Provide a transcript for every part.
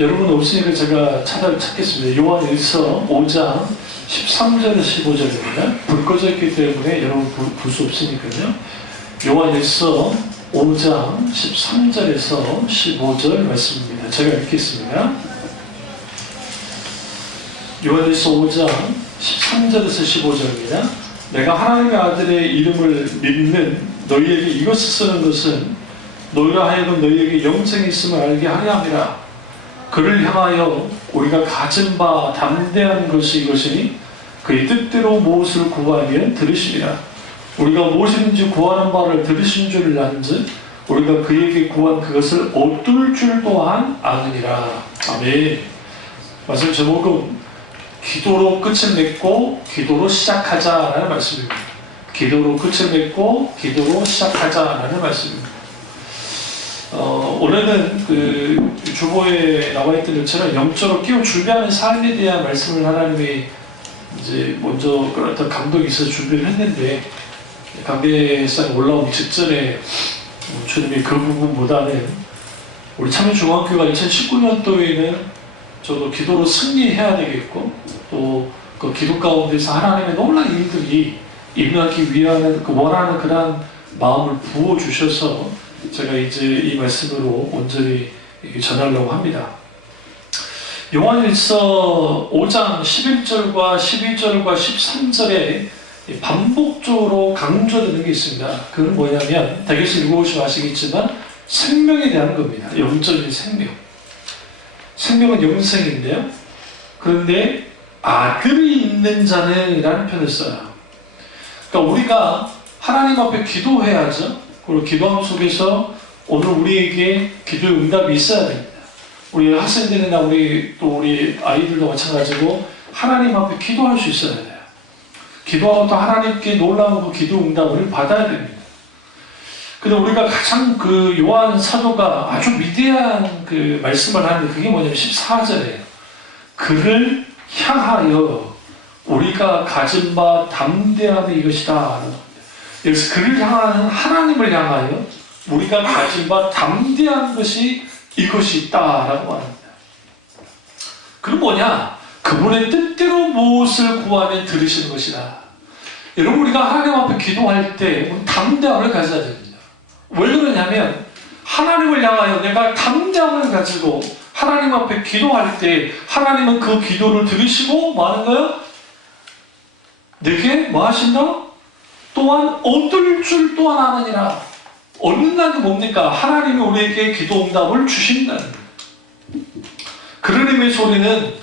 여러분 없으니까 제가 찾겠습니다. 요한일서 5장 13절에서 15절입니다. 불 꺼져 있기 때문에 여러분 볼 수 없으니까요. 요한일서 5장 13절에서 15절 말씀입니다. 제가 읽겠습니다. 요한일서 5장 13절에서 15절입니다. 내가 하나님의 아들의 이름을 믿는 너희에게 이것을 쓰는 것은 너희로 하여금 너희에게 영생이 있음을 알게 하려 함이라. 그를 향하여 우리가 가진 바 담대한 것이 이것이니 그의 뜻대로 무엇을 구하면 들으시리라. 우리가 무엇이든지 구하는 바를 들으신 줄을 안즉 우리가 그에게 구한 그것을 얻을 줄 또한 아느니라. 아멘. 말씀 제목은 기도로 끝을 맺고 기도로 시작하자라는 말씀입니다. 기도로 끝을 맺고 기도로 시작하자라는 말씀입니다. 올해는 그 주보에 나와 있던 것처럼 영적으로 끼워 준비하는 삶에 대한 말씀을 하나님이 이제 먼저 그런 어떤 감동이 있어서 준비를 했는데 강대상에 올라오기 직전에 주님이 그 부분보다는 우리 참여중앙교회가 2019년도에는 저도 기도로 승리해야 되겠고 또 그 기도 가운데서 하나님의 놀라운 일들이 임하기 위한 그 원하는 그런 마음을 부어주셔서 제가 이제 이 말씀으로 온전히 전하려고 합니다. 요한일서 5장 11절과 12절과 13절에 반복적으로 강조되는 게 있습니다. 그건 뭐냐면 댁에서 읽어보시면 아시겠지만 생명에 대한 겁니다. 영적인 생명. 생명은 영생인데요. 그런데 아들이 있는 자는 이라는 표현을 써요. 그러니까 우리가 하나님 앞에 기도해야죠. 그리고 기도함 속에서 오늘 우리에게 기도의 응답이 있어야 됩니다. 우리 학생들이나 우리 아이들도 마찬가지고 하나님 앞에 기도할 수 있어야 돼요. 기도하고 또 하나님께 놀라운 그 기도 응답을 받아야 됩니다. 근데 우리가 가장 그 요한 사도가 아주 위대한 그 말씀을 하는데 그게 뭐냐면 14절에 그를 향하여 우리가 가진 바 담대함이 이것이다. 여기서 그를 향하는 하나님을 향하여 우리가 가진 바 담대한 것이 이것이 있다라고 합니다. 그럼 뭐냐? 그분의 뜻대로 무엇을 구하면 들으시는 것이다. 여러분 우리가 하나님 앞에 기도할 때 담대함을 가져야 됩니다. 왜 그러냐면 하나님을 향하여 내가 담대함을 가지고 하나님 앞에 기도할 때 하나님은 그 기도를 들으시고 뭐 하는 거예요? 내게 뭐 하신다? 또한 얻을 줄 또한 아느니라. 얻는다는 게 뭡니까? 하나님이 우리에게 기도 응답을 주신다는 거예요. 그런 의미에서 우리는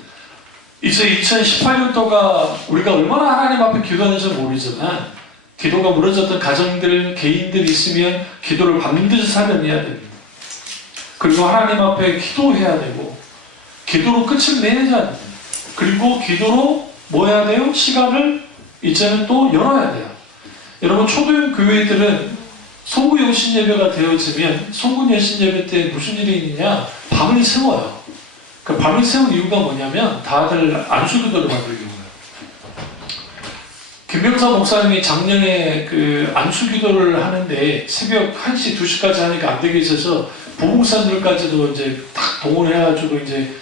이제 2018년도가 우리가 얼마나 하나님 앞에 기도하는지 모르지만 기도가 무너졌던 가정들, 개인들이 있으면 기도를 반드시 사려내야 됩니다. 그리고 하나님 앞에 기도해야 되고 기도로 끝을 내야 됩니다. 그리고 기도로 뭐 해야 돼요? 시간을 이제는 또 열어야 돼요. 여러분 초대형 교회들은 송구 영신 예배가 되어지면 송구 영신 예배 때 무슨 일이 있느냐? 밤을 세워요. 그 밤을 세운 이유가 뭐냐면 다들 안수기도를 만들기 위해요. 김병사 목사님이 작년에 그 안수기도를 하는데 새벽 1시, 2시까지 하니까 안 되게 있어서 부목사님들까지도 이제 딱 동원해가지고 이제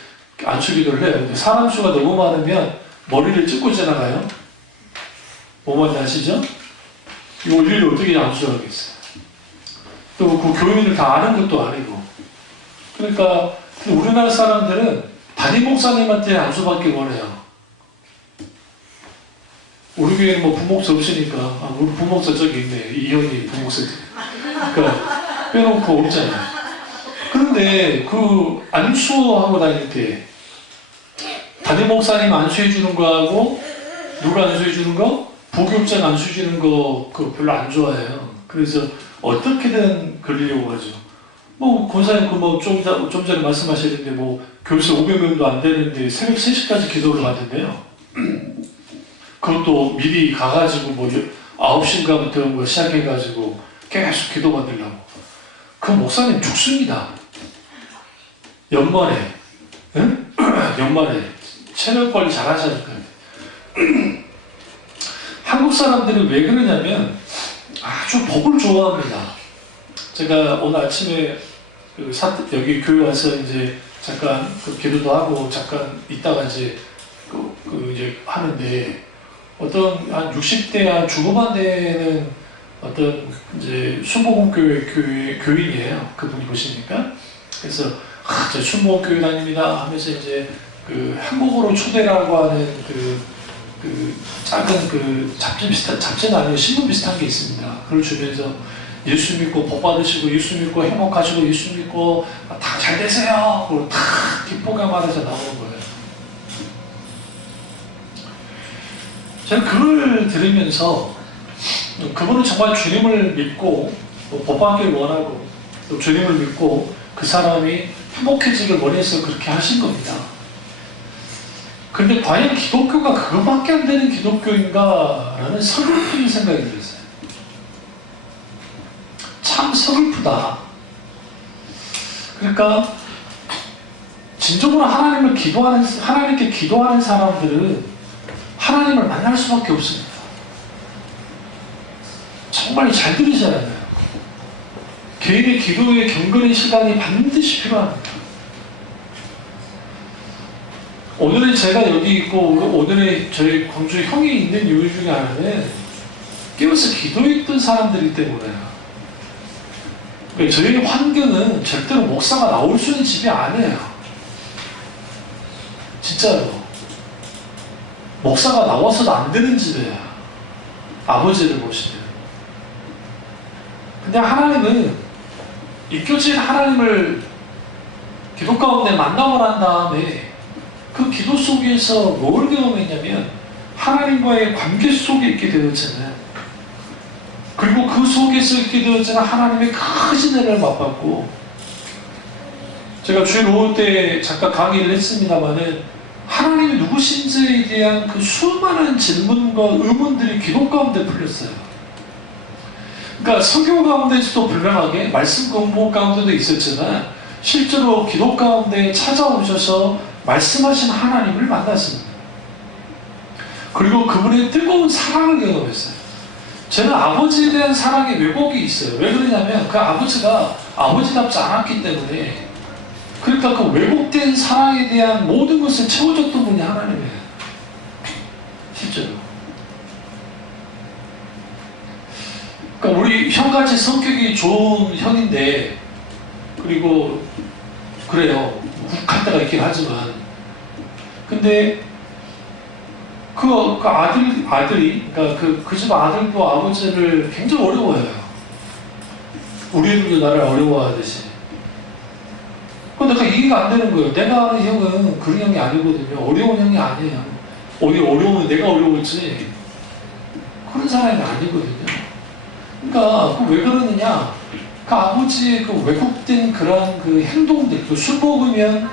안수기도를 해요. 근데 사람 수가 너무 많으면 머리를 찍고 지나가요. 뭐 말인지 아시죠? 이거 일일이 어떻게 안수하겠어요? 또 그 교인을 다 아는 것도 아니고. 그러니까 우리나라 사람들은 담임 목사님한테 안수받기 원해요. 우리 교회는 뭐 부목사 없으니까 우리 부목사 저기 있네. 이현이 부목사. 그러니까 빼놓고 없잖아요. 그런데 그 안수하고 다닐 때 담임 목사님 안수해 주는 거하고 누가 안수해 주는 거? 부교육장 안수해 주는 거 그거 별로 안 좋아해요. 그래서 어떻게든 걸리려고 하죠. 뭐 권사님 좀 전에 말씀하셨는데 뭐 교수 500명도 안 되는데 새벽 3시까지 기도를 하던데요. 그것도 미리 가가지고 뭐 9시인가부터 뭐 시작해가지고 계속 기도 받으려고. 그 목사님 죽습니다. 연말에 응? 연말에 체력 관리 잘 하시니까. 한국 사람들은 왜 그러냐면 아주 복을 좋아합니다. 제가 오늘 아침에 여기 교회 와서 이제 잠깐 기도도 하고 잠깐 있다가 이제 이제 하는데 어떤 한 60대 한 중후반 되는 어떤 이제 순복음교회 교인이에요. 그분이 보시니까. 그래서 저 순복음교회 다닙니다 하면서 이제 한국어로 초대라고 하는 작은 잡지는 아니고 신문 비슷한 게 있습니다. 그걸 주면서 예수 믿고 복 받으시고 예수 믿고 행복하시고 예수 믿고 다 잘 되세요. 그리고 다 기쁘게 말해서 나오는 거예요. 저는 그걸 들으면서 그분은 정말 주님을 믿고 복 받기를 원하고 또 주님을 믿고 그 사람이 행복해지길 원해서 그렇게 하신 겁니다. 그런데 과연 기독교가 그거밖에 안 되는 기독교인가 라는 서글픈 생각이 들었어요. 참 서글프다. 그러니까 진정으로 하나님께 기도하는 사람들은 하나님을 만날 수밖에 없습니다. 정말 잘 들으잖아요. 개인의 기도의 경건의 시간이 반드시 필요합니다. 오늘은 제가 여기 있고 오늘의 저희 광주 형이 있는 이유 중에 하나는 깨어서 기도했던 사람들이기 때문에요. 저희 환경은 절대로 목사가 나올 수 있는 집이 아니에요. 진짜로. 목사가 나와서도 안 되는 집이에요. 아버지를 보시면. 근데 하나님은 이교진 하나님을 기도 가운데 만나고 난 다음에 그 기도 속에서 뭘 경험했냐면 하나님과의 관계 속에 있게 되었잖아요. 그리고 그 속에서 있게 되었잖아요. 하나님의 크신 은혜를 맛봤고, 제가 주일 오후 때 잠깐 강의를 했습니다마는 하나님이 누구신지에 대한 그 수많은 질문과 의문들이 기도 가운데 풀렸어요. 그러니까 설교 가운데서도 분명하게 말씀 공부 가운데도 있었지만 실제로 기도 가운데 찾아오셔서 말씀하신 하나님을 만났습니다. 그리고 그분의 뜨거운 사랑을 경험했어요. 저는 아버지에 대한 사랑의 왜곡이 있어요. 왜 그러냐면 그 아버지가 아버지답지 않았기 때문에, 그러니까 그 왜곡된 사랑에 대한 모든 것을 채워줬던 분이 하나님이에요. 실제로. 그러니까 우리 형같이 성격이 좋은 형인데, 그리고 그래요. 욱할 때가 있긴 하지만, 근데 그 아들이, 그러니까 그 집 아들도 아버지를 굉장히 어려워해요. 우리 애들도 나를 어려워하듯이. 내가 이해가 안 되는 거예요. 내가 아는 형은 그런 형이 아니거든요. 어려운 형이 아니에요. 오히려 어려우면 내가 어려울지 그런 사람이 아니거든요. 그러니까 왜 그러느냐? 그 아버지의 그 왜곡된 그런 그 행동들, 술 먹으면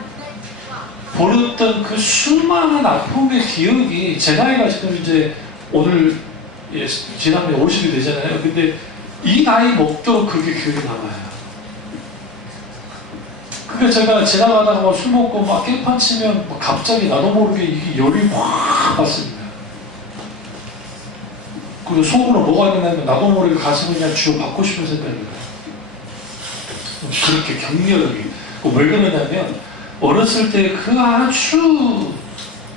버렸던 그 수많은 아픔의 기억이, 제 나이가 지금 이제 오늘 지나면 50이 되잖아요. 근데 이 나이 먹도록 그게 기억이 남아요. 그러니까 제가 지나가다가 막 술 먹고 막 깽판 치면 막 갑자기 나도 모르게 이게 열이 확 받습니다. 그리고 속으로 뭐가 되냐면 나도 모르게 가슴을 그냥 쥐어 받고 싶은 생각이 들어요. 그렇게 격렬하게. 왜 그러냐면 어렸을 때 그 아주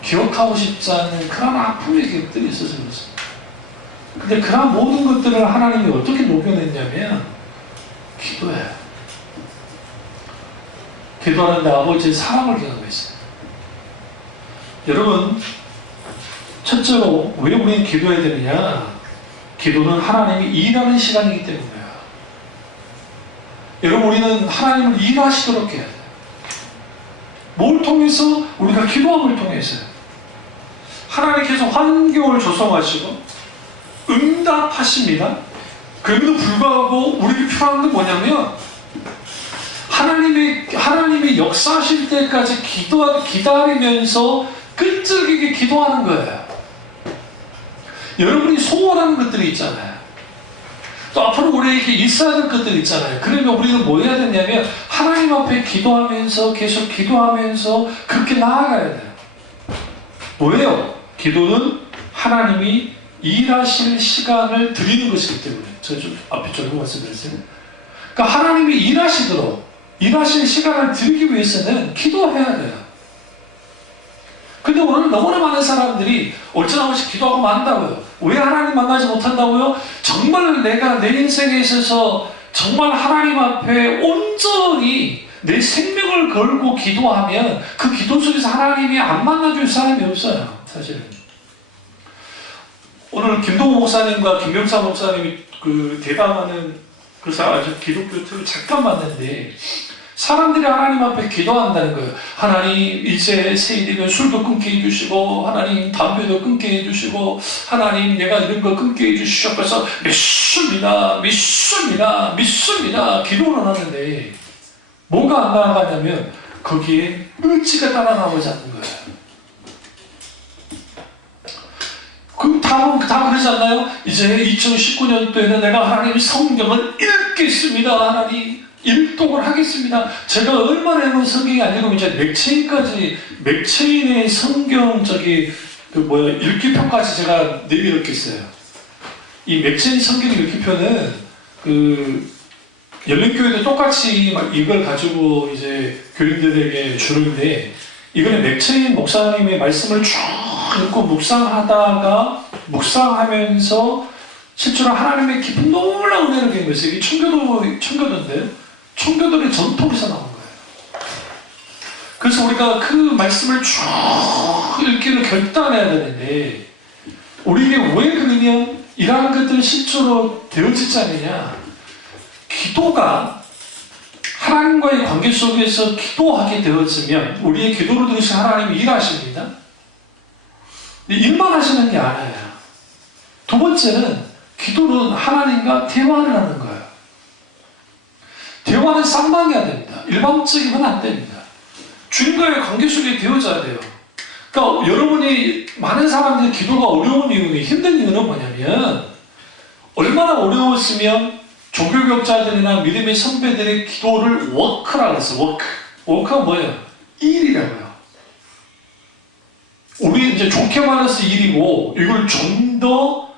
기억하고 싶지 않은 그런 아픔의 기억들이 있어서 그렇습니다. 근데 그런 모든 것들을 하나님이 어떻게 녹여냈냐면 기도예요. 기도하는데 아버지의 사랑을 경험했어요. 여러분, 첫째로 왜 우리는 기도해야 되느냐? 기도는 하나님이 일하는 시간이기 때문이에요. 여러분, 우리는 하나님을 일하시도록 해야 돼요. 뭘 통해서? 우리가 기도함을 통해서요. 하나님께서 환경을 조성하시고 응답하십니다. 그럼에도 불구하고 우리에게 필요한 건 뭐냐면 하나님이 역사하실 때까지 기다리면서 끈질기게 기도하는 거예요. 여러분이 소원하는 것들이 있잖아요. 또 앞으로 우리에게 있어야 될 것들이 있잖아요. 그러면 우리는 뭐 해야 되냐면 하나님 앞에 기도하면서 계속 기도하면서 그렇게 나아가야 돼요. 뭐예요? 기도는 하나님이 일하실 시간을 드리는 것이기 때문에. 제가 좀 앞에 좀 말씀드렸어요. 그러니까 하나님이 일하시도록, 일하실 시간을 드리기 위해서는 기도해야 돼요. 근데 오늘 너무나 많은 사람들이 어쩌나없이 기도하고 만다고요. 왜 하나님 만나지 못한다고요? 정말 내가 내 인생에 있어서 정말 하나님 앞에 온전히 내 생명을 걸고 기도하면 그 기도 속에서 하나님이 안 만나줄 사람이 없어요. 사실은. 오늘 김동호 목사님과 김병사 목사님이 그 대담하는 그래서 아주 기독교 유튜브 잠깐 봤는데 사람들이 하나님 앞에 기도한다는 거예요. 하나님 이제 새해되면 술도 끊게 해주시고 하나님 담배도 끊게 해주시고 하나님 내가 이런 거 끊게 해주시옵소서. 믿습니다 믿습니다 믿습니다 기도를 하는데 뭐가 안 나아가냐면 거기에 의지가 따라 나오지 않는 거예요. 그 다 그러지 않나요? 이제 2019년도에는 내가 하나님 성경을 읽겠습니다. 하나님 일독을 하겠습니다. 제가 얼마나 읽은 성경이 안 읽으면 이제 맥체인의 성경 읽기표까지 제가 내밀었겠어요. 이 맥체인 성경 읽기표는 열린교회도 똑같이 이걸 가지고 이제 교인들에게 주는데 이거는 맥체인 목사님의 말씀을 쭉 읽고 묵상하면서 실제로 하나님의 깊은 놀라운 은혜를 겪는 것이 이게 청교도인데 청교도의 전통에서 나온 거예요. 그래서 우리가 그 말씀을 쭉 읽기를 결단해야 되는데 우리에게 왜 그러면 이러한 것들은 실제로 되어지지 않느냐. 기도가 하나님과의 관계 속에서 기도하게 되어지면 우리의 기도를 들으신 하나님이 일하십니다. 일만 하시는 게 아니에요. 두 번째는 기도는 하나님과 대화를 하는 거예요. 대화는 쌍방해야 됩니다. 일방적이면 안 됩니다. 주님과의 관계 속에 되어져야 돼요. 그러니까 여러분이 많은 사람들이 기도가 어려운 이유는 힘든 이유는 뭐냐면 얼마나 어려웠으면 종교개혁자들이나 믿음의 선배들의 기도를 워크라고 했어요. 워크가 뭐예요? 일이라고요. 우리 이제 좋게 말해서 일이고 이걸 좀 더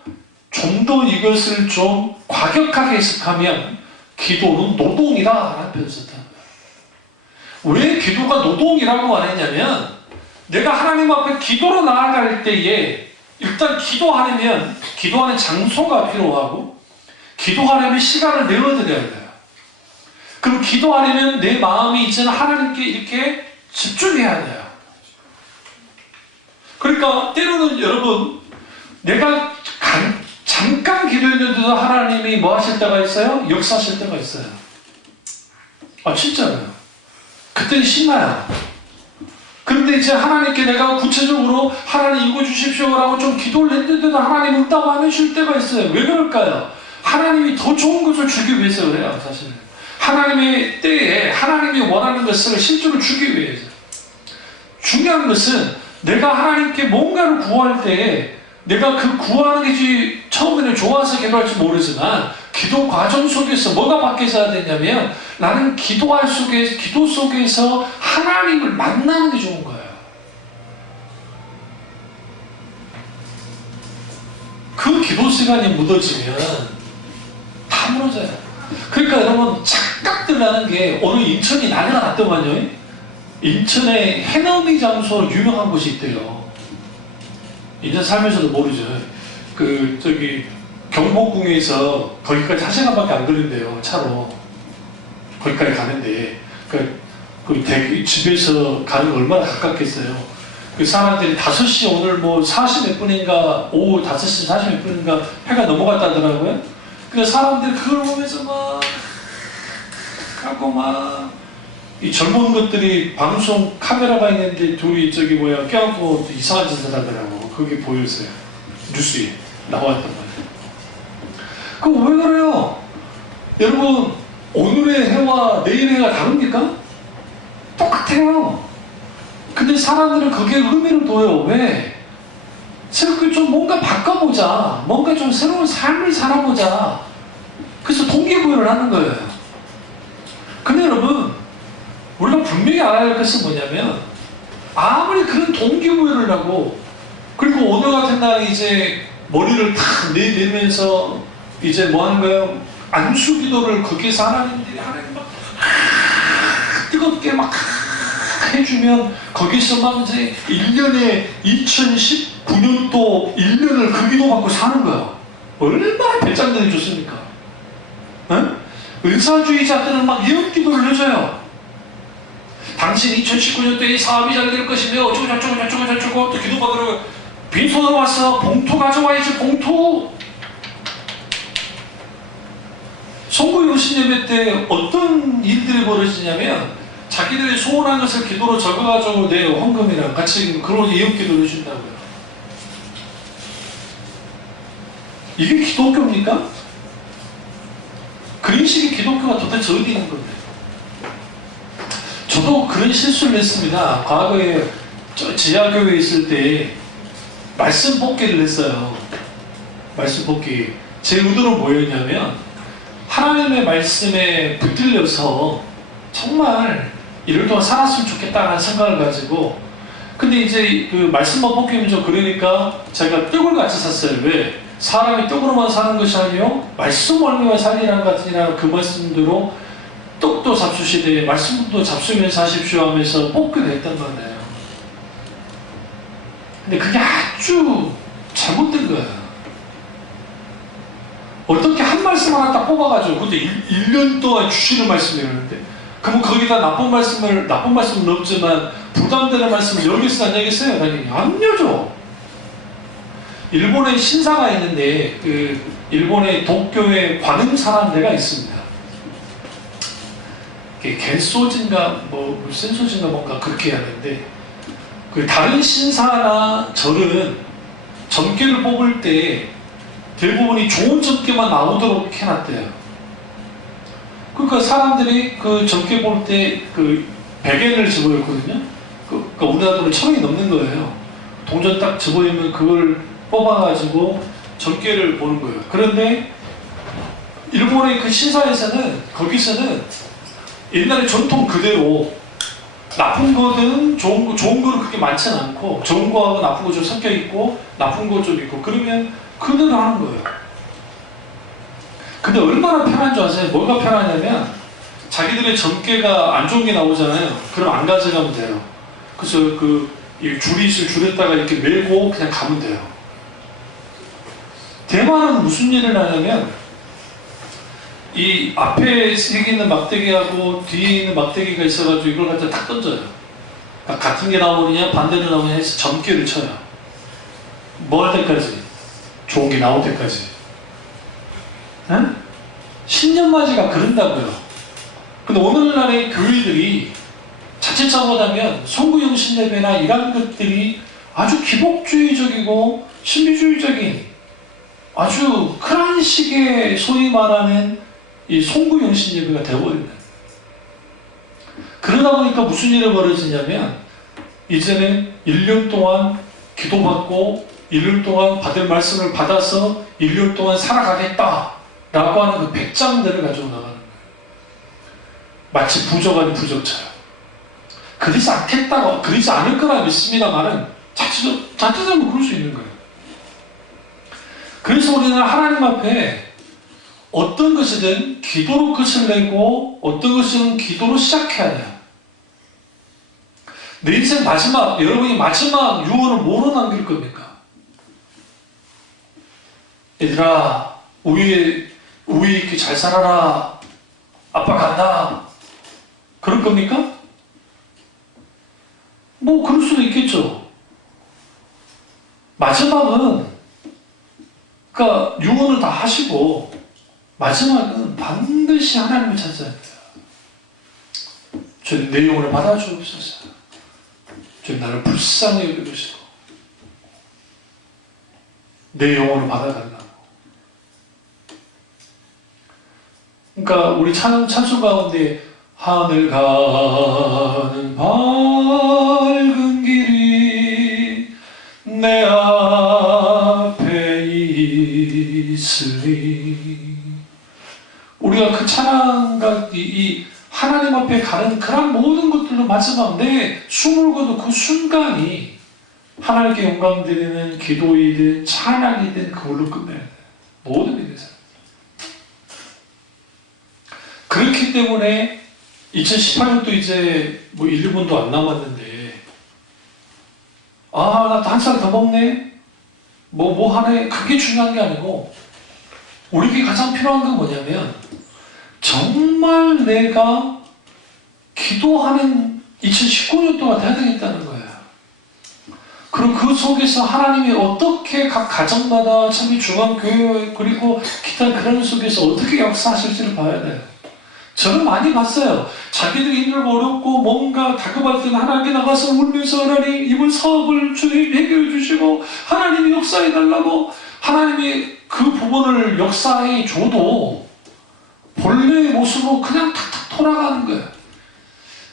이것을 좀 과격하게 해석하면 기도는 노동이다라는 표현을 썼다는 거예요. 왜 기도가 노동이라고 안 했냐면 내가 하나님 앞에 기도로 나아갈 때에 일단 기도하는 장소가 필요하고 기도하려면 시간을 내어드려야 돼요. 그럼 기도하려면 내 마음이 이제는 하나님께 이렇게 집중해야 돼요. 그러니까 때로는 여러분 내가 잠깐 기도했는데도 하나님이 뭐 하실 때가 있어요? 역사하실 때가 있어요. 아 진짜로요. 그때는 신나요. 그런데 이제 하나님께 내가 구체적으로 하나님 이거 주십시오라고 좀 기도를 했는데도 하나님 응답 안 해줄 때가 있어요. 왜 그럴까요? 하나님이 더 좋은 것을 주기 위해서 그래요. 사실은 하나님의 때에 하나님이 원하는 것을 실제로 주기 위해서. 중요한 것은 내가 하나님께 뭔가를 구할 때에 내가 그 구하는 것이 처음에는 좋아서 기도할지 모르지만 기도 과정 속에서 뭐가 바뀌어야 되냐면 나는 기도 속에서 하나님을 만나는 게 좋은 거예요. 그 기도 시간이 묻어지면 다 무너져요. 그러니까 여러분 착각들라는 게 오늘 인천이 난리가 났더만요. 인천에 해넘이 장소로 유명한 곳이 있대요. 인천 살면서도 모르죠. 경복궁에서 거기까지 1시간밖에 안 걸린대요. 차로. 거기까지 가는데, 집에서 가는 거 얼마나 가깝겠어요. 그 사람들이 5시 오늘 뭐 40몇 분인가, 오후 5시 40몇 분인가 해가 넘어갔다더라고요. 그래서 사람들이 그걸 보면서 이 젊은 것들이 방송 카메라가 있는데 둘이 껴안고 이상한 짓을 하더라고. 그게 보였어요. 뉴스에 나왔단 말이에요. 그럼 왜 그래요? 여러분, 오늘의 해와 내일의 해가 다릅니까? 똑같아요. 근데 사람들은 거기에 의미를 둬요. 왜? 좀 뭔가 바꿔보자. 뭔가 좀 새로운 삶을 살아보자. 그래서 동기부여를 하는 거예요. 근데 여러분, 우리가 분명히 알아야 할 것은 뭐냐면 아무리 그런 동기부여를 하고 그리고 오늘 같은 날 이제 머리를 탁 내밀면서 이제 뭐 하는 거예요? 안수기도를 거기에서 하나님 막 즐겁게 막 해주면 거기서 막 이제 1년에 2019년도 1년을 그 기도 받고 사는 거야. 얼마나 배짱들이 좋습니까? 응? 은사주의자들은 막 이런 기도를 해줘요. 당신 2019년도에 사업이 잘 될 것이며 어쩌고 또 기도받으러 빈손으로 왔어. 봉투 가져와야지. 봉투. 송구영신 예배 때 어떤 일들이 벌어지냐면 자기들이 소원한 것을 기도로 적어가지고 내 헌금이랑 같이 그런 예언 기도를 해준다고요. 이게 기독교입니까? 그런 식의 기독교가 도대체 어디 있는 건데? 저도 그런 실수를 했습니다. 과거에 지하교회에 있을 때 말씀 뽑기를 했어요. 말씀 뽑기. 제 의도는 뭐였냐면 하나님의 말씀에 붙들려서 정말 이럴 동안 살았으면 좋겠다는 생각을 가지고, 근데 이제 그 말씀만 뽑기면 좀 그러니까 제가 떡을 같이 샀어요. 왜? 사람이 떡으로만 사는 것이 아니요 말씀 얼마나 살리라는 같으니라 그 말씀대로 떡도 잡수시되 말씀도 잡수면서 하십시오 하면서 뽑기도 했단 말이에요. 근데 그게 아주 잘못된 거예요. 어떻게 한 말씀 하나 딱 뽑아가지고 그것도 1년 동안 주시는 말씀이었는데, 그럼 거기다 나쁜 말씀은 없지만 부담되는 말씀을 여기서 안 얘기했어요? 당연히 안 여죠. 일본에 신사가 있는데 그 일본의 도쿄에 관음사라는 데가 있습니다. 겐소진가 뭐 센소진가 뭔가 그렇게 하는데, 그 다른 신사나 절은 점괘를 뽑을 때 대부분이 좋은 점괘만 나오도록 해놨대요. 그러니까 사람들이 그 점괘 볼 때 그 100엔을 집어였거든요. 그러니까 우리나라 돈은 1000원이 넘는 거예요. 동전 딱 집어이면 그걸 뽑아가지고 점괘를 보는 거예요. 그런데 일본의 그 신사에서는, 거기서는 옛날에 전통 그대로 나쁜 거든 좋은 거는 그렇게 많지는 않고, 좋은 거하고 나쁜 거 좀 섞여 있고 나쁜 거 좀 있고 그러면 그대로 하는 거예요. 근데 얼마나 편한 줄 아세요? 뭐가 편하냐면 자기들의 점괘가 안 좋은 게 나오잖아요. 그럼 안 가져가면 돼요. 그래서 그 줄이 있을 줄에다가 이렇게 메고 그냥 가면 돼요. 대만은 무슨 일을 하냐면 이 앞에 있는 막대기하고 뒤에 있는 막대기가 있어가지고 이걸 갖다 탁 던져요. 그러니까 같은 게 나오느냐 반대로 나오느냐 해서 점괘를 쳐요. 뭐 할 때까지? 좋은 게 나올 때까지. 응? 신년맞이가 그런다고요. 근데 오늘날의 교회들이 자칫 잘못하면 송구영신 예배나 이런 것들이 아주 기복주의적이고 신비주의적인 아주 그런 식의 소위 말하는 이 송구영신 예배가 되어버립니다. 그러다 보니까 무슨 일이 벌어지냐면 이제는 1년 동안 기도받고 1년 동안 받을 말씀을 받아서 1년 동안 살아가겠다 라고 하는 그 배짱들을 가지고 나가는 거예요. 마치 부적 아닌 부적처럼. 그러지 않겠다고, 그러지 않을 거라 믿습니다만은 자칫하면 그럴 수 있는 거예요. 그래서 우리는 하나님 앞에 어떤 것이든 기도로 끝을 내고 어떤 것은 기도로 시작해야 돼요. 내 인생 마지막, 여러분이 마지막 유언을 뭐로 남길 겁니까? 얘들아, 우리 이렇게 잘 살아라. 아빠 간다. 그럴 겁니까? 뭐 그럴 수도 있겠죠. 마지막은 그러니까 유언을 다 하시고 마지막은 반드시 하나님을 찾아야 돼요. 주님 내 영혼을 받아주옵소서. 주님 나를 불쌍히 여겨주시고 내 영혼을 받아달라고. 그러니까 우리 찬송 가운데 하늘 가는 밝은 길이 내 앞에 있으리. 우리가 그 찬양과 이 하나님 앞에 가는 그런 모든 것들도 마지막 내 숨을 거둔 그 순간이 하나님께 영광 드리는 기도이든 찬양이든 그걸로 끝내야 돼. 모든 일에서. 그렇기 때문에 2018년도 이제 뭐 1, 2분도 안 남았는데, 나 또 한 살 더 먹네? 뭐 하네? 그게 중요한 게 아니고, 우리에게 가장 필요한 건 뭐냐면, 정말 내가 기도하는 2019년도가 돼야 되겠다는 거예요. 그리고 그 속에서 하나님이 어떻게 각 가정마다 참 중앙교회 그리고 기타 그런 속에서 어떻게 역사하실지를 봐야 돼요. 저는 많이 봤어요. 자기들이 힘들고 어렵고 뭔가 다급할 때는 하나님께 나가서 울면서 하나님 이번 사업을 주님 해결해 주시고 하나님이 역사해 달라고 하나님이 그 부분을 역사해 줘도 본래의 모습으로 그냥 탁탁 돌아가는 거예요.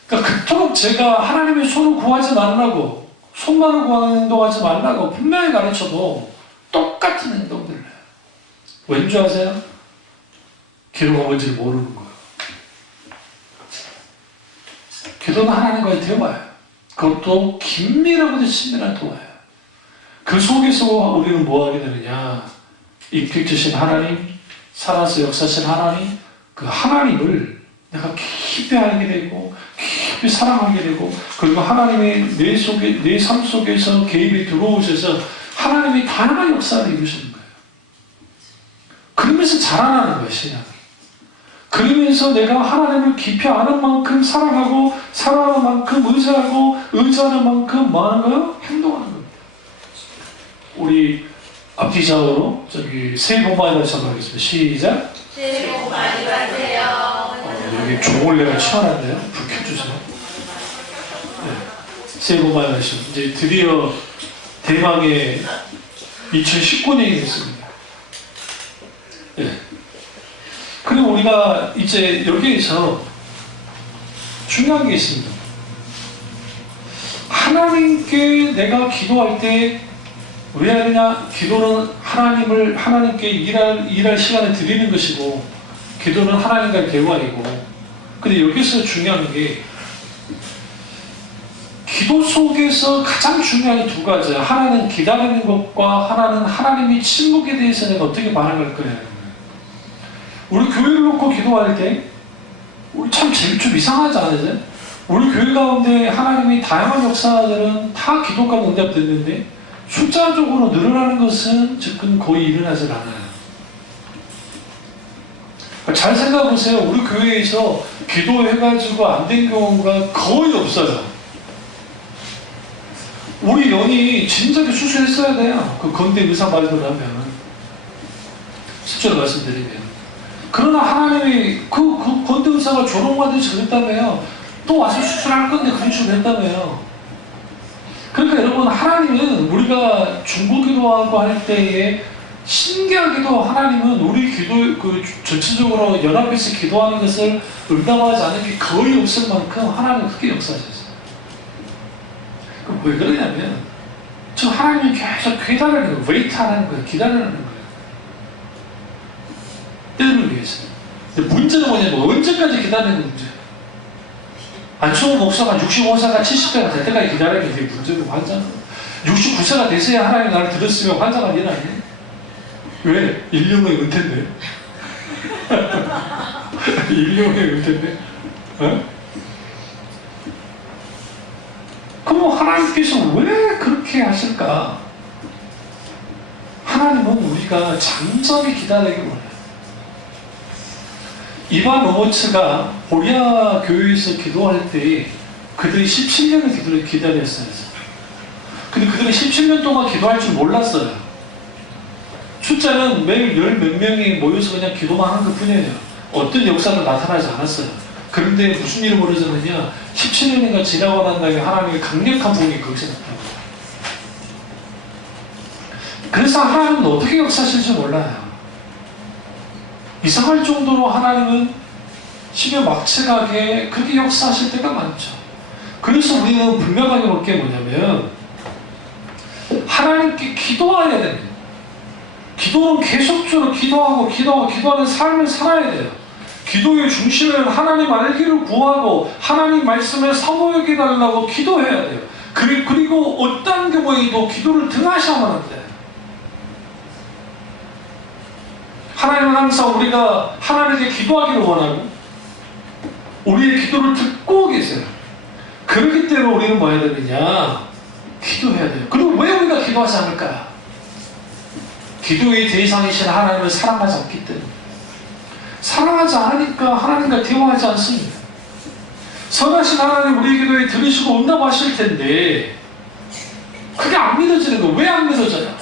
그러니까 그토록 제가 하나님의 손을 구하지 말라고 손만을 구하는 행동하지 말라고 분명히 가르쳐도 똑같은 행동들을 해요. 왠 줄 아세요? 기도가 뭔지 모르는 거예요. 기도는 하나님과의 대화예요. 그것도 긴밀하고도 친밀한 대화예요. 그 속에서 우리는 뭐 하게 되느냐? 입vic주신 하나님, 살아서 역사하신 하나님, 그 하나님을 내가 깊이 알게 되고 깊이 사랑하게 되고 그리고 하나님의 내 삶 속에서 개입이 들어오셔서 하나님이 다양한 역사를 이루시는 거예요. 그러면서 자라나는 거예요, 신앙이. 그러면서 내가 하나님을 깊이 아는 만큼 사랑하고 사랑하는 만큼 의지하고 의지하는 만큼 뭐 하는 거예요? 행동하는 겁니다. 우리 앞뒤 좌우로 새해 복 많이 받으시도록 하겠습니다. 시작. 새해 복 많이 받으세요. 여기 종을내가 치열한데요. 불 켜주세요. 네. 새해 복 많이 받으시고 이제 드디어 대망의 2019년이 됐습니다. 네. 그리고 우리가 이제 여기에서 중요한 게 있습니다. 하나님께 내가 기도할 때 왜 하느냐? 기도는 하나님께 일할 시간을 드리는 것이고 기도는 하나님과의 대화이고 근데 여기서 중요한 게 기도 속에서 가장 중요한 두 가지야. 하나는 기다리는 것과 하나는 하나님의 침묵에 대해서 내가 어떻게 반응할 거냐. 우리 교회를 놓고 기도할 때 우리 참 좀 이상하지 않으세요? 우리 교회 가운데 하나님의 다양한 역사들은 다 기도가 응답됐는데 숫자적으로 늘어나는 것은 지금 거의 일어나질 않아요. 잘 생각해 보세요. 우리 교회에서 기도해가지고 안 된 경우가 거의 없어요. 우리 연이 진작에 수술했어야 돼요. 그 건대 의사 말대로 하면. 실제로 말씀드리면. 그러나 하나님이 그 건대 의사가 조롱받으시 그랬다며요. 또 와서 수술할 건데 그런 식으로 했다며요. 그러니까 여러분 하나님은 우리가 중보기도하고 할 때에 신기하게도 하나님은 우리 기도 전체적으로 연합해서 기도하는 것을 응답하지 않는 게 거의 없을 만큼 하나님은 크게 역사하셨어요. 그럼 왜 그러냐면 저 하나님이 계속 기다리는 거예요. 웨이트하는 거예요. 기다리는 거예요. 때를 위해서. 근데 문제는 뭐냐면 언제까지 기다리는 문제예요. 안수홍 목사가 65세가 70세가 될 때까지 기다리는 게 문제고 환자는 69세가 돼서야 하나님 나를 들었으면 환자가 일어나네. 왜? 인류의 은퇴인데. 인류의 은퇴인데. 어? 그럼 하나님께서 왜 그렇게 하실까? 하나님은 우리가 잠잠히 기다리기 원해요. 이반 로버츠가 보리아 교회에서 기도할 때 그들이 17년을 기다렸어요. 근데 그들이 17년 동안 기도할 줄 몰랐어요. 숫자는 매일 몇 명이 모여서 그냥 기도만 하는 것 뿐이에요. 어떤 역사도 나타나지 않았어요. 그런데 무슨 일이 벌어졌느냐? 17년인가 지나고 난 다음에 하나님의 강력한 분이 거기서 나타나요. 그래서 하나님은 어떻게 역사하실지 몰라요. 이상할 정도로 하나님은 심지어 막측하게 그렇게 역사하실 때가 많죠. 그래서 우리는 분명하게 볼 게 뭐냐면 하나님께 기도해야 됩니다. 기도는 계속적으로 기도하는 삶을 살아야 돼요. 기도의 중심은 하나님 알기를 구하고 하나님 말씀을 사모하게 달라고 기도해야 돼요. 그리고 어떤 경우에도 기도를 등하시면 안 돼요. 하나님은 항상 우리가 하나님께 기도하기를 원하고 우리의 기도를 듣고 계세요. 그렇기 때문에 우리는 뭐 해야 되느냐? 기도해야 돼요. 그럼 왜 우리가 기도하지 않을까? 기도의 대상이신 하나님을 사랑하지 않기 때문에. 사랑하지 않으니까 하나님과 대화하지 않습니다. 선하신 하나님 우리 기도에 들으시고 응답하실 텐데 그게 안 믿어지는 거예요. 왜 안 믿어져요?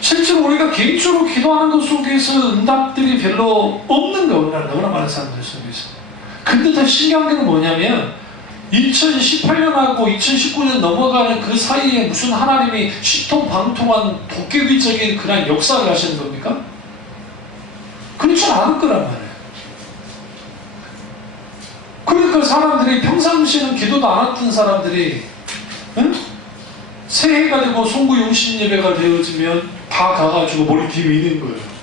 실제로 우리가 개인적으로 기도하는 것 속에서 응답들이 별로 없는 거예요. 너무나 많은 사람들 속에서. 근데 더 신기한 게 뭐냐면 2018년하고 2019년 넘어가는 그 사이에 무슨 하나님이 시통방통한 도깨비적인 그런 역사를 하시는 겁니까? 그렇지 않을 거란 말이에요. 그러니까 사람들이 평상시에는 기도도 안 했던 사람들이 응? 새해가 되고 송구 용신 예배가 되어지면 다 가가지고 머리 뒤 미는 거예요.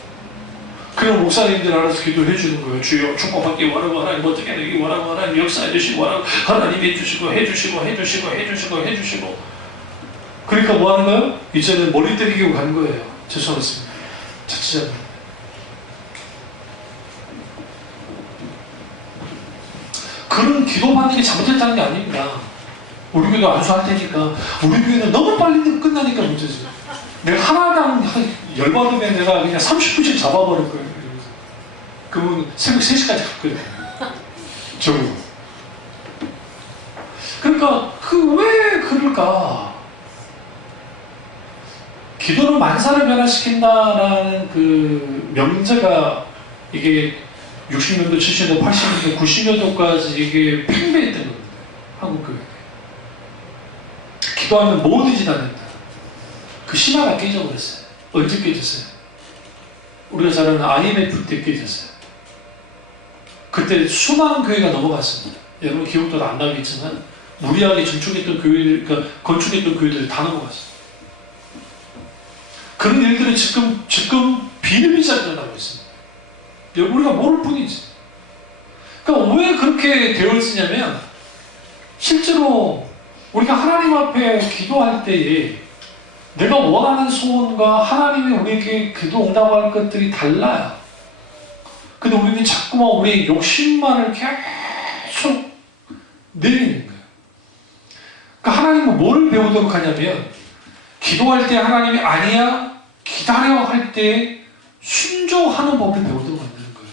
그럼 목사님들 알아서 기도해 주는 거예요. 주여 축복받기 원하고 하나님 어떻게 되기 원하고 하나님 역사해 주시고 원하고 하나님 해주시고 해주시고 해주시고 해주시고 해주시고. 그러니까 뭐 하는 거예요? 이제는 머리 때리고 간 거예요. 죄송합니다. 자칫합니다. 그런 기도받는 게 잘못했다는 게 아닙니다. 우리 교회도 안수할 테니까. 우리 교회는 너무 빨리 끝나니까 문제지. 내가 하나당 열받으면 내가 그냥 30분씩 잡아버릴 거예요. 그러면 새벽 3시까지 갈 거예요. 저거. 그러니까 왜 그럴까? 기도는 만사를 변화시킨다라는 그 명제가 이게 60년도, 70년도, 80년도, 90년도까지 이게 팽배했던 겁니다. 한국 교회. 기도하면 뭐든지 다 된다. 그 신화가 깨져버렸어요. 언제 깨졌어요? 우리가 잘 아는 IMF 때 깨졌어요. 그때 수많은 교회가 넘어갔습니다. 여러분 기억도 안 나겠지만 무리하게 증축했던 교회들, 그러니까 건축했던 교회들이 다 넘어갔어요. 그런 일들은 지금 비일비재하게 일어나고 있습니다. 우리가 모를 뿐이지. 그러니까 왜 그렇게 되어 있으냐면 실제로 우리가 하나님 앞에 기도할 때에 내가 원하는 소원과 하나님이 우리에게 기도 응답할 것들이 달라요. 근데 우리는 자꾸만 우리의 욕심만을 계속 내리는 거예요. 그러니까 하나님은 뭘 배우도록 하냐면 기도할 때 하나님이 아니야 기다려 할 때 순종하는 법을 배우도록 만드는 거예요.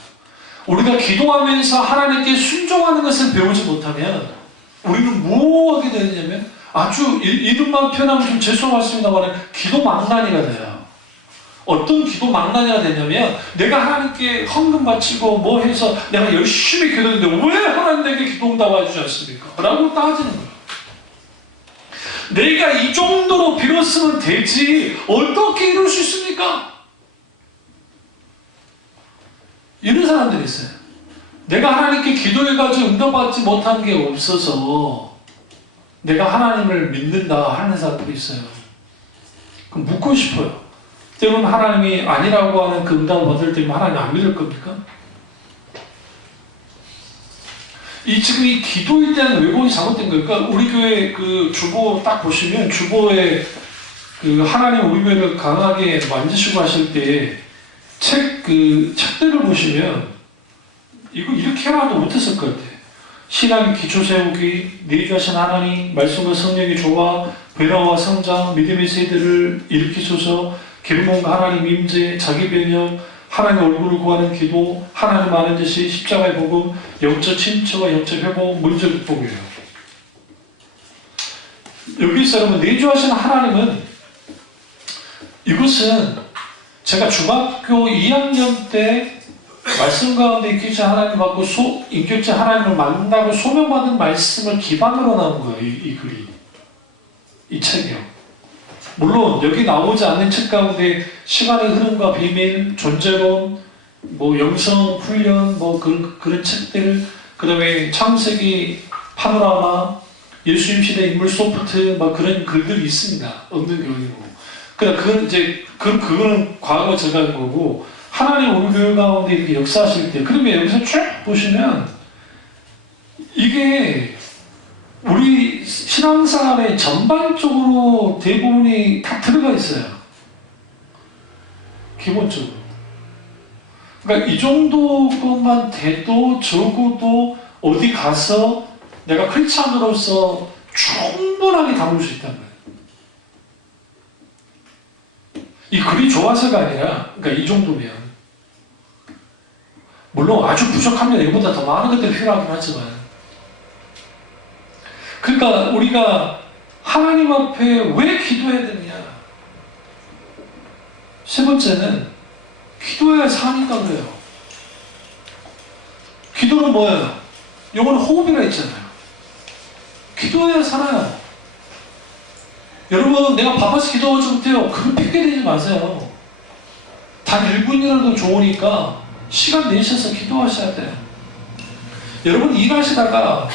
우리가 기도하면서 하나님께 순종하는 것을 배우지 못하면 우리는 뭐 하게 되냐면 아주 이름만 표현하면 좀 죄송하십니다만 기도 망나니가 돼요. 어떤 기도 망나니가 되냐면 내가 하나님께 헌금 바치고 뭐 해서 내가 열심히 기도했는데 왜 하나님 내게 기도 응답해 주지 않습니까? 라고 따지는 거예요. 내가 이 정도로 빌었으면 되지 어떻게 이룰 수 있습니까? 이런 사람들이 있어요. 내가 하나님께 기도해가지고 응답받지 못한 게 없어서 내가 하나님을 믿는다 하는 사람들이 있어요. 그럼 묻고 싶어요. 때로는 하나님이 아니라고 하는 그 응답을 받을 때면 하나님 안 믿을 겁니까? 지금 이 기도에 대한 왜곡이 잘못된 거예요. 그러니까 우리 교회 그 주보 딱 보시면 주보에 그 하나님 우리 교회를 강하게 만지시고 하실 때 책들을 보시면 이거 이렇게 해놔도 못했을 것 같아요. 신앙의 기초 세우기, 내주하신 하나님, 말씀과 성령의 조화, 변화와 성장, 믿음의 세대를 일으키소서, 기름과 하나님 임재, 자기 변형, 하나님의 얼굴을 구하는 기도, 하나님 아는 듯이 십자가의 복음, 영적 침체와 영적 회복, 문제 극복이에요. 여기서 여러분 내주하신 하나님은 이것은 제가 중학교 2학년 때 말씀 가운데 인격체 하나님 받고 인격체 하나님을 만나고 소명받은 말씀을 기반으로 나온 거예요. 이 글이. 이 책이요. 물론 여기 나오지 않는 책 가운데 시간의 흐름과 비밀, 존재론, 뭐 영성, 훈련, 뭐 그런 책들, 그 다음에 창세기, 파노라마, 예수님 시대 인물 소프트, 막 그런 글들이 있습니다. 없는 게 아니고. 그러니까 그거는 과거 제가 한 거고, 하나님 우리 교회 가운데 이렇게 역사하실 때, 그러면 여기서 쭉 보시면, 이게 우리 신앙생활의 전반적으로 대부분이 다 들어가 있어요. 기본적으로. 그러니까 이 정도 것만 돼도 적어도 어디 가서 내가 크리스찬으로서 충분하게 담을 수 있단 말이에요. 이 글이 좋아서가 아니라, 그러니까 이 정도면 물론 아주 부족합니다. 이거보다 더 많은 것들이 필요하긴 하지만, 그러니까 우리가 하나님 앞에 왜 기도해야 되느냐? 세 번째는 기도해야 사니까 그래요. 기도는 뭐예요? 요거는 호흡이라 했잖아요. 기도해야 살아요. 여러분, 내가 바빠서 기도하지 못해요. 그거 핑계대지 마세요. 단 1분이라도 좋으니까 시간 내셔서 기도하셔야 돼요. 여러분, 일하시다가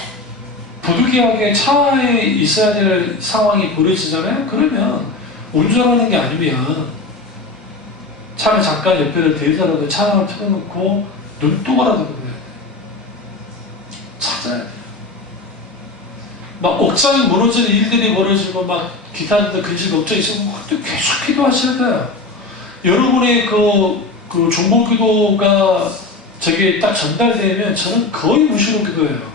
부득이하게 차에 있어야 될 상황이 벌어지잖아요. 그러면 운전하는 게 아니면 차를 잠깐 옆에를 대더라도 차량을 틀어놓고 눈뜨고라도 그래야 돼요. 찾아야 돼요. 막 옥상이 무너지는 일들이 벌어지고 막 기타들 근심 걱정이 있으면 그것도 계속 기도하셔야 돼요. 여러분의 그 중보 기도가 저게 딱 전달되면 저는 거의 무시로 기도해요.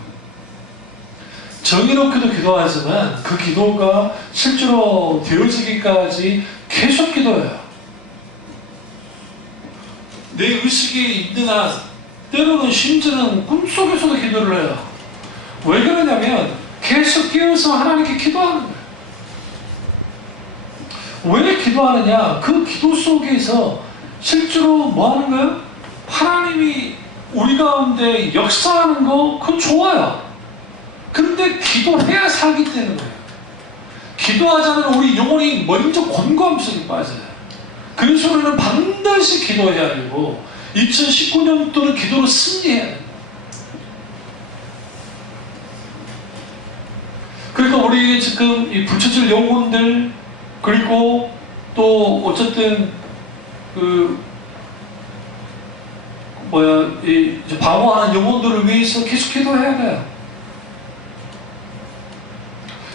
정의롭게도 기도하지만 그 기도가 실제로 되어지기까지 계속 기도해요. 내 의식이 있는 한 때로는 심지어는 꿈속에서도 기도를 해요. 왜 그러냐면 계속 깨어서 하나님께 기도하는 거예요. 왜 기도하느냐? 그 기도 속에서 실제로 뭐 하는 거예요? 하나님이 우리 가운데 역사하는 거 그거 좋아요. 그런데 기도해야 살기 때문에 기도하지 않으면 우리 영혼이 먼저 곤고함 속에 빠져요. 그래서 우리는 반드시 기도해야 되고 2019년도는 기도로 승리해야 돼요. 그러니까 우리 지금 이 부처질 영혼들 그리고 또 어쨌든 이 방어하는 영혼들을 위해서 계속 기도해야 돼요.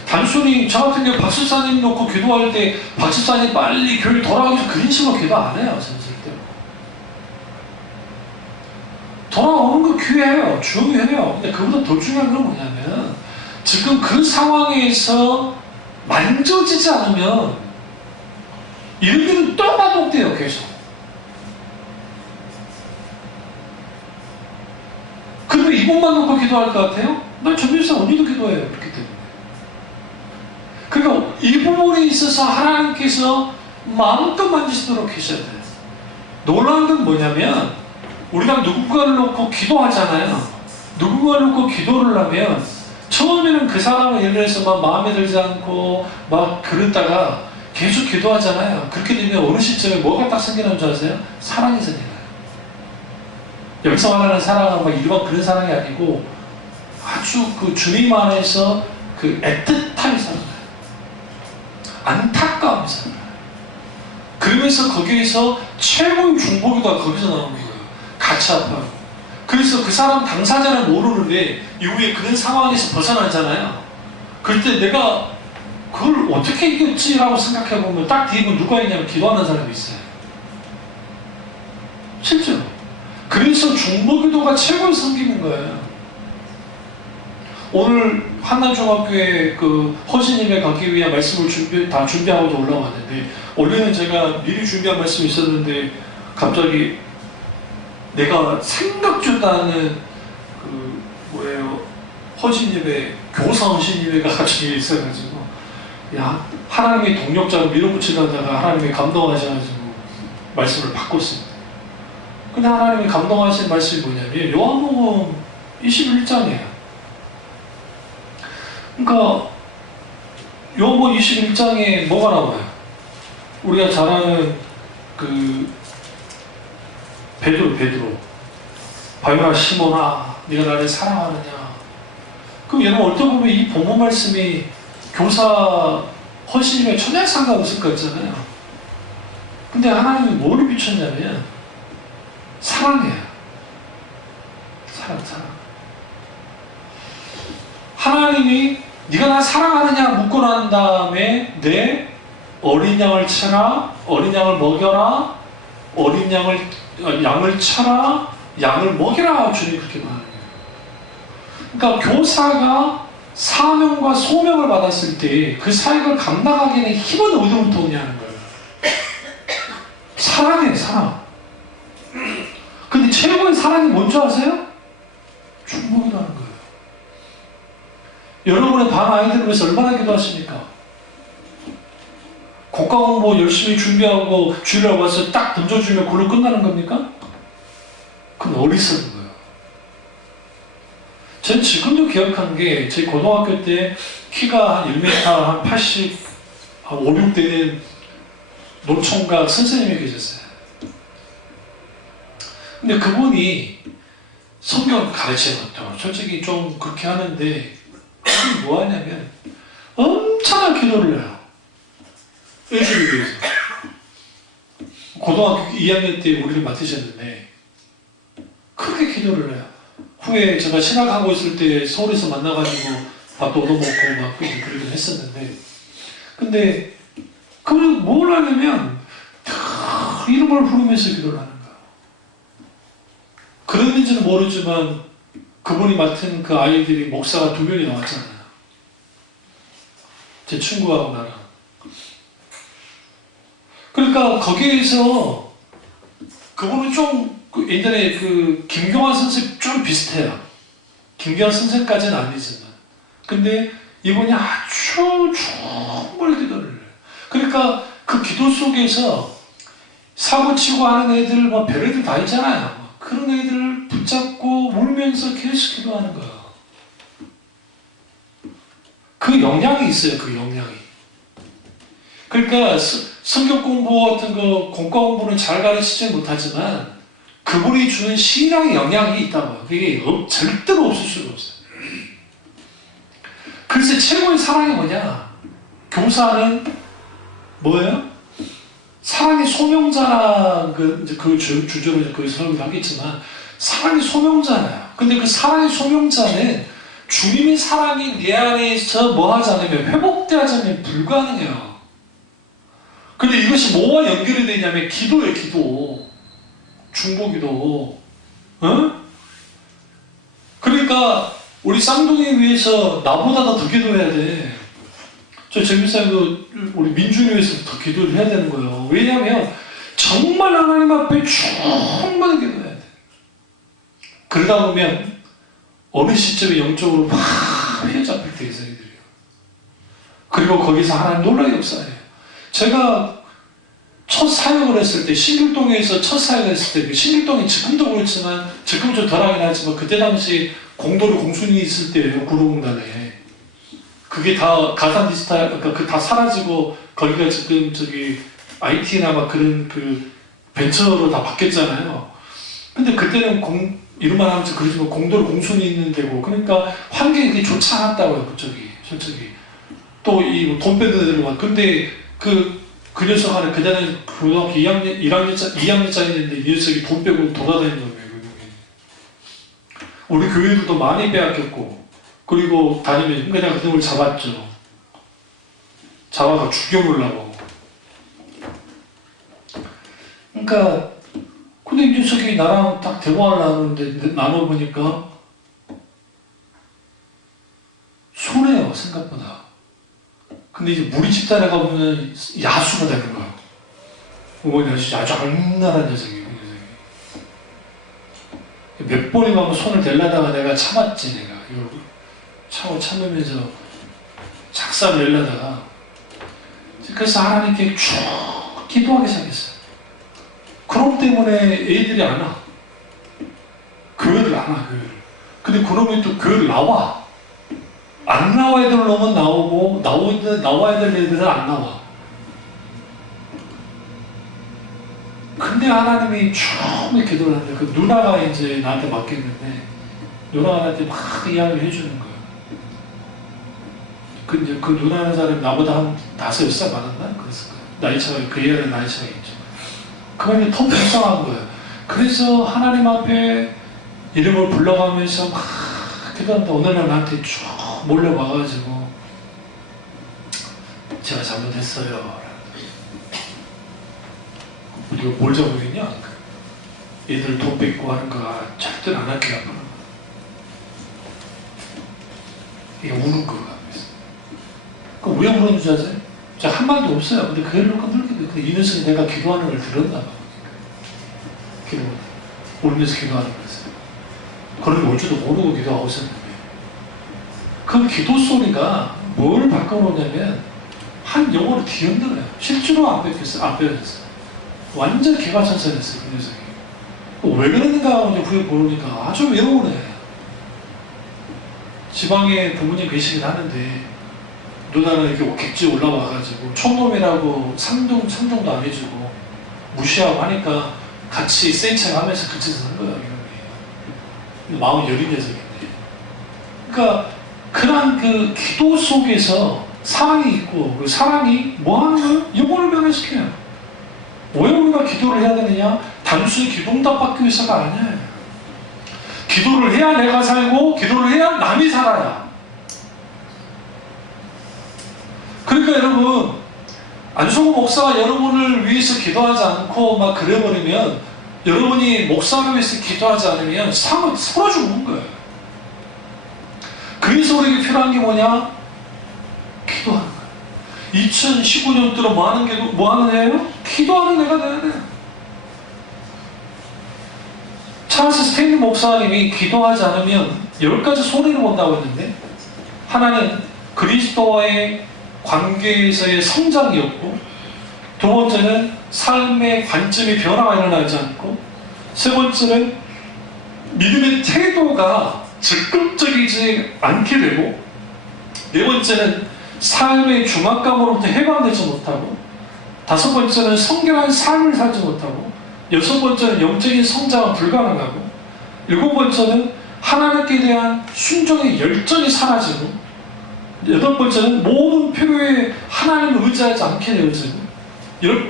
단순히 저 같은 경우 박수사님 놓고 기도할 때 박수사님 빨리 교회 돌아오기 전 그런 식으로 기도 안 해요. 절대. 돌아오는 거 귀해요. 중요해요. 근데 그보다 더 중요한 건 뭐냐면 지금 그 상황에서 만져지지 않으면 일들은 또 반복돼요. 계속. 그러면 이것만 놓고 기도할 것 같아요? 난 전일사 언니도 기도해요. 그렇기 때문에. 그러니까 이 부분에 있어서 하나님께서 마음껏 만지시도록 하셔야 돼요. 놀라운 건 뭐냐면 우리가 누군가를 놓고 기도하잖아요. 누군가를 놓고 기도를 하면 처음에는 그 사람을 예를 들어서 막 마음에 들지 않고 막 그러다가 계속 기도하잖아요. 그렇게 되면 어느 시점에 뭐가 딱 생기는 줄 아세요? 사랑이 생겨나요. 여기서 말하는 사랑은 막 일반 그런 사랑이 아니고 아주 그 주님 안에서 그 애틋함이 살아나요. 안타까움이 살아나요. 그러면서 거기에서 최고의 중보기가 거기서 나오는 거예요. 같이 아파요. 그래서 그 사람 당사자는 모르는데 이후에 그런 상황에서 벗어나잖아요. 그럴 때 내가 그걸 어떻게 이겼지라고 생각해보면 딱 뒤에 누가 있냐면 기도하는 사람이 있어요. 실제로. 그래서 중보기도가 최고의 섬기는 거예요. 오늘 한남중학교에 그 허신임에 가기 위한 말씀을 다 준비하고 올라왔는데 원래는 제가 미리 준비한 말씀이 있었는데 갑자기 내가 생각지도 않은 허신임에 교사 허신임회가 갑자기 있어가지고 야 하나님의 동력자로 밀어붙이려다가 하나님이 감동하셔가지고 말씀을 바꿨습니다. 근데 하나님이 감동하신 말씀이 뭐냐면 요한복음 21장이에요. 그러니까 요한복음 21장에 뭐가 나와요? 우리가 잘 아는 그 베드로 바요나 시몬아 네가 나를 사랑하느냐. 그럼 여러분 어떻게 보면 이 본문 말씀이 교사 허신임의 천양 상관없을 것 같잖아요. 근데 하나님이 뭐를 비췄냐면 사랑이에요. 사랑. 하나님이 네가 나 사랑하느냐 묻고 난 다음에 내 어린 양을 치라, 어린 양을 먹여라, 어린 양을 양을 차라, 양을 먹이라 주님 그렇게 말하는 거예요. 그러니까 교사가 사명과 소명을 받았을 때 그 사역을 감당하기에는 힘은 어디부터 오냐는 거예요. 사랑이에요, 사랑. 근데 최고의 사랑이 뭔지 아세요? 축복이라는 거예요. 여러분의 반 아이들을 위해서 얼마나 기도하십니까? 국가 공부 열심히 준비하고 주일날 와서 딱 던져주면 그걸로 끝나는 겁니까? 그건 어리석은 거예요. 전 지금도 기억한 게, 제 고등학교 때 키가 한 1m, 한 80, 한 5, 6대는 노총각 선생님이 계셨어요. 근데 그분이 성경 가르치는 것도 솔직히 좀 그렇게 하는데, 그분이 뭐 하냐면, 엄청난 기도를 해요. 애들을 위해서. 고등학교 2학년 때 우리를 맡으셨는데, 크게 기도를 해요. 후에 제가 신학하고 있을 때 서울에서 만나가지고 밥도 얻어먹고 막 그러긴 했었는데, 근데 그분은 뭘 하냐면 이름을 부르면서 기도를 하는 거예요. 그랬는지는 모르지만 그분이 맡은 그 아이들이 목사가 2명이 나왔잖아요. 제 친구하고 나랑. 그러니까 거기에서 그분은 좀 옛날에 그 김경환 선생 좀 비슷해요. 김경환 선생까지는 아니지만. 근데 이분이 아주 충분히 기도를 해요. 그러니까 그 기도 속에서 사고치고 하는 애들, 뭐 별애들 다 있잖아요. 그런 애들을 붙잡고 울면서 계속 기도하는 거예요. 그 영향이 있어요, 그 영향이. 그러니까 성경 공부 같은 거, 공과 공부는 잘 가르치지 못하지만 그분이 주는 신앙의 영향이 있다고요. 그게 절대로 없을 수가 없어요. 그래서 최고의 사랑이 뭐냐? 교사는 뭐예요? 사랑의 소명자라 그 주제로 거기서 설명을 하겠지만, 사랑의 소명자예요. 근데 그 사랑의 소명자는 주님의 사랑이 내 안에서 뭐 하지 않으면, 회복되지 않으면 불가능해요. 근데 이것이 뭐와 연결이 되냐면 기도예요, 기도. 중보기도. 그러니까 우리 쌍둥이 위해서 나보다 더 기도해야 돼. 저 정민사님도 우리 민준이 위해서 더 기도를 해야 되는 거예요. 왜냐하면 정말 하나님 앞에 충분히 기도해야 돼. 그러다 보면 어느 시점에 영적으로 막 휘어잡힐 때 있어요, 이들이요. 그리고 거기서 하나님 놀라운 역사예요. 제가 첫 사역을 했을 때, 신길동에서 첫 사역을 했을 때, 그 신길동이 지금도 그렇지만, 지금 좀 덜하긴 하지만, 그때 당시 공도리 공순이 있을 때예요, 구로공단에. 그게 다 가산 디지털, 그러니까 그 다 사라지고, 거기가 지금 저기 IT나 막 그런 그 벤처로 다 바뀌었잖아요. 근데 그때는 이름만 하면 그러지만 공도리 공순이 있는 데고, 그러니까 환경이 그렇게 좋지 않았다고요, 그쪽이, 솔직히. 또 이 돈 뺏는 애들 막. 근데 그 녀석 안에 그다음에 고등학교 2학년짜리인데 이 녀석이 돈 빼고 돌아다니는 거예요. 우리 교회들도 많이 빼앗겼고, 그리고 다니면 그냥 그놈을 잡았죠. 잡아서 죽여보려고. 그러니까 근데 이 녀석이 나랑 딱 대화를 나누는데 나눠보니까 손해요, 생각보다. 근데 이제 무리 집단에 가보면 야수가 되는 거예요. 어머니 아주 악랄한 녀석이에요, 그 녀석이. 몇 번이나 한번 손을 대려다가 내가 참았지, 내가. 이걸 참으면서 작사를 내려다가. 그래서 하나님께 쭉 기도하기 시작했어요. 그럼 때문에 애들이 안 와. 교회를 안 와, 교회를. 근데 그러면 또 교회를 나와. 안 나와야 될 놈은 나오고, 나와야 될 애들은 안 나와. 근데 하나님이 처음에 기도를 하는데, 그 누나가 이제 나한테 맡겼는데, 누나가 나한테 막 이야기를 해주는 거예요. 그 누나라는 사람이 나보다 한 5살 많았나? 그랬을 거예요. 나이차가, 그 애는 나이차가 있죠. 그러니 더 불쌍한 거예요. 그래서 하나님 앞에 이름을 불러가면서 막 기도하는데, 어느 날 나한테 쭉 몰려와가지고, 제가 잘못했어요. 이거 뭘 잘못했냐? 얘들 돈 뺏고 하는 거 절대로 안 할게요. 이게 우는 거가 그럼 왜 우는 줄 아세요? 제가 한 말도 없어요. 근데 그걸 놓고 늙게 이 녀석이 내가 기도하는 걸 들었나 봐. 기도 울면서 기도하는 거였어요. 그런 올 줄도 모르고 기도하고 있었는데 그 기도 소리가 뭘 바꿔놓냐면 한 영혼을 뒤흔들어요. 실제로 안 뺏겼어요. 완전 개가천선했어요. 그 녀석이. 왜 그랬는가 후에 모르니까 아주 외로우네. 지방에 부모님 계시긴 하는데 누나는 이렇게 객지 올라와가지고 촌놈이라고 상종도 안 해주고 무시하고 하니까 같이 센 척 하면서 그 짓을 한 거야. 마음이 여린 녀석인데. 그러니까 그런 그 기도 속에서 사랑이 있고 그 사랑이 뭐 하는 거예요? 영혼을 변화시켜요. 왜 우리가 기도를 해야 되느냐? 단순히 기도응답 받기 위해서가 아니에요. 기도를 해야 내가 살고 기도를 해야 남이 살아야. 그러니까 여러분 안성호 목사가 여러분을 위해서 기도하지 않고 막 그래버리면 여러분이 목사를 위해서 기도하지 않으면 상은 서로 죽는 거예요. 그래서 우리에게 필요한 게 뭐냐? 기도하는 거예요. 2019년도로 뭐 하는 해예요? 기도하는 해가 돼야 돼요. 찰스 스탠리 목사님이 기도하지 않으면 10가지 손해를 본다고 했는데 하나는 그리스도와의 관계에서의 성장이었고 두 번째는 삶의 관점의 변화가 일어나지 않고 세 번째는 믿음의 태도가 적극적이지 않게 되고 네 번째는 삶의 중압감으로부터 해방되지 못하고 다섯 번째는 성결한 삶을 살지 못하고 여섯 번째는 영적인 성장은 불가능하고 일곱 번째는 하나님께 대한 순종의 열정이 사라지고 여덟 번째는 모든 필요에 하나님을 의지하지 않게 되어지고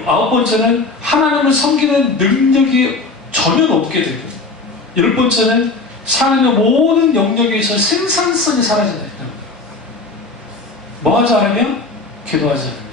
아홉 번째는 하나님을 섬기는 능력이 전혀 없게 되고 열 번째는 삶의 모든 영역에서 생산성이 사라진다. 뭐 하지 않으면? 기도하지 않으면.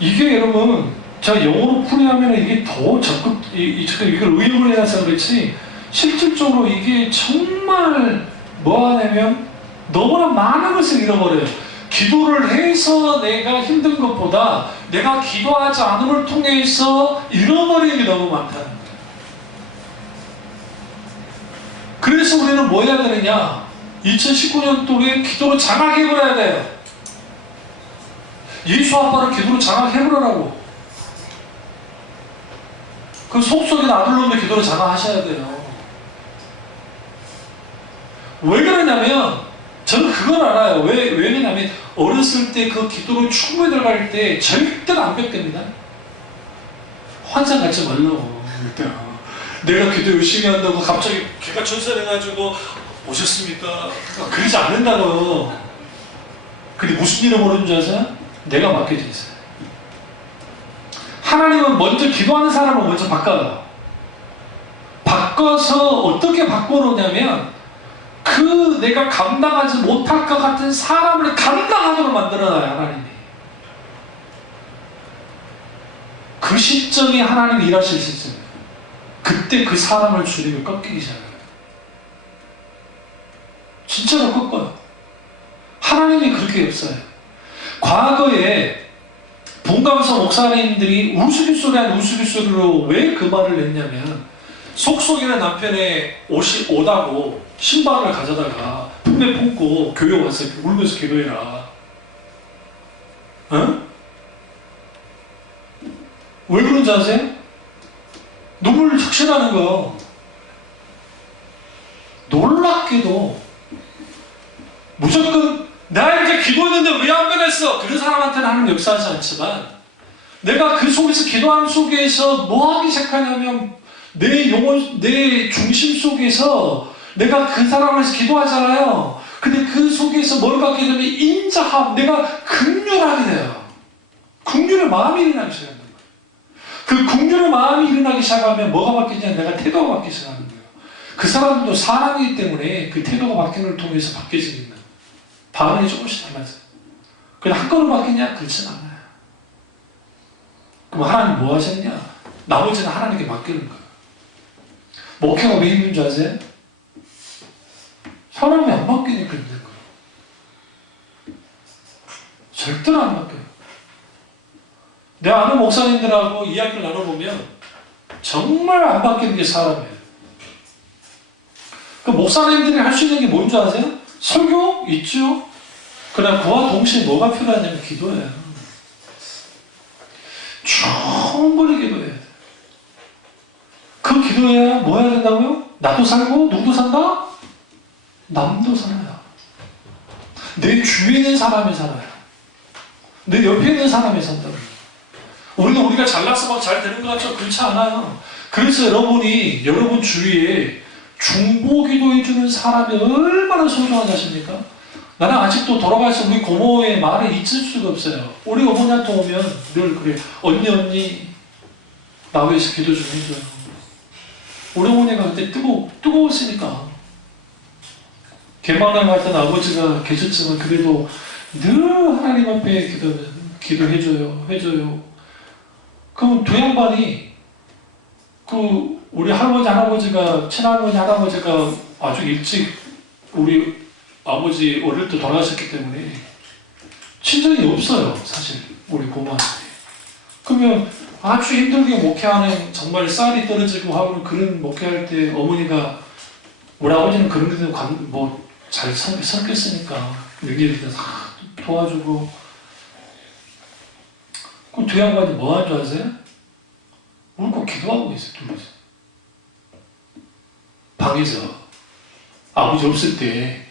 이게 여러분 제가 영어로 풀이하면 이게 더 적극 이걸 의역을 해서 그렇지 실질적으로 이게 정말 뭐 하냐면 너무나 많은 것을 잃어버려요. 기도를 해서 내가 힘든 것보다 내가 기도하지 않음을 통해서 잃어버리는 게 너무 많다는 거예요. 그래서 우리는 뭐 해야 되느냐? 2019년도에 기도로 장악해버려야 돼요. 예수 아빠를 기도로 장악해버리라고. 그 속속에 아들놈도 기도로 장악하셔야 돼요. 왜 그러냐면 저는 그걸 알아요. 왜냐면 어렸을 때 그 기도로 충분히 들어갈 때 절대로 안 뺏깁니다. 환상 갖지 말라고. 일단 내가 기도 열심히 한다고 갑자기 걔가 전설해가지고 오셨습니까? 그러지 않는다고. 근데 무슨 일을 모르는 줄 아세요? 내가 맡겨져 있어요. 하나님은 먼저 기도하는 사람을 먼저 바꿔요. 바꿔서 어떻게 바꿔놓냐면 그 내가 감당하지 못할 것 같은 사람을 감당하도록 만들어놔요. 하나님이. 그 시점이 하나님이 일하실 시점이에요. 그때 그 사람을 주님이 꺾이기 시작해요. 진짜로 꺾어요. 하나님이 그렇게 없어요. 과거에 분감서 목사님들이 우스갯소리 한 우스갯소리로 왜 그 말을 했냐면 속속이는 남편의 옷이 오다고 신발을 가져다가 품에 품고 교회 와서 울면서 기도해라. 어? 왜 그런지 아세요? 눈물 적신하는 거. 놀랍게도 무조건 나 이렇게 기도했는데 왜 안 변했어? 그런 사람한테는 하나님 역사하지 않지만 내가 그 속에서 기도하는 속에서 뭐 하기 시작하냐면 내 영혼, 내 중심 속에서 내가 그 사람을 위해서 기도하잖아요. 근데 그 속에서 뭘 갖게 되면 인자함, 내가 긍휼하게 돼요. 긍휼의 마음이 일어나기 시작합니다. 그 긍휼의 마음이 일어나기 시작하면 뭐가 바뀌냐? 내가 태도가 바뀌기 시작하는 거예요. 그 사람도 사람이기 때문에 그 태도가 바뀌는 걸 통해서 바뀌어지는 반응이 조금씩 달라져요. 그냥 한꺼번에 바뀌냐? 그렇진 않아요. 그럼 하나님 뭐 하셨냐? 나머지는 하나님께 맡기는 거예요. 목회가 왜 힘든 줄 아세요? 사람이 안 바뀌니까 힘든 거예요. 절대로 안 바뀌어요. 내가 아는 목사님들하고 이야기를 나눠보면 정말 안 바뀌는 게 사람이에요. 그 목사님들이 할 수 있는 게 뭔지 아세요? 설교? 있죠. 그러나 그와 동시에 뭐가 필요하냐면 기도예요. 충분히 기도해야 돼. 그 기도해야 뭐 해야 된다고요? 나도 살고 누구도 산다? 남도 살아요. 내 주위에 있는 사람이 살아요. 내 옆에 있는 사람이 산다고요. 우리가 잘나서 막 잘 되는 것 같죠? 그렇지 않아요. 그래서 여러분이 여러분 주위에 중보기도 해주는 사람이 얼마나 소중한지 아십니까? 나는 아직도 돌아가신 우리 고모의 말을 잊을 수가 없어요. 우리 어머니한테 오면 늘 그래. 언니 나 위해서 기도 좀 해줘요. 우리 어머니가 그때 뜨거웠으니까 개망을 갔던 아버지가 계셨지만 그래도 늘 하나님 앞에 기도해줘요. 그럼 두 양반이 우리 할아버지가 친할아버지 할아버지가 아주 일찍 우리 아버지 어릴 때 돌아가셨기 때문에 친정이 없어요. 사실 우리 고모한테. 그러면 아주 힘들게 목회하는 정말 쌀이 떨어지고 하는 그런 목회할 때 어머니가 우리 아버지는 그런 데도 잘 섞였으니까 능력이 다 도와주고. 그럼 두 양반이 뭐 하는 줄 아세요? 울고 기도하고 있어요. 둘이서 방에서 아버지 없을 때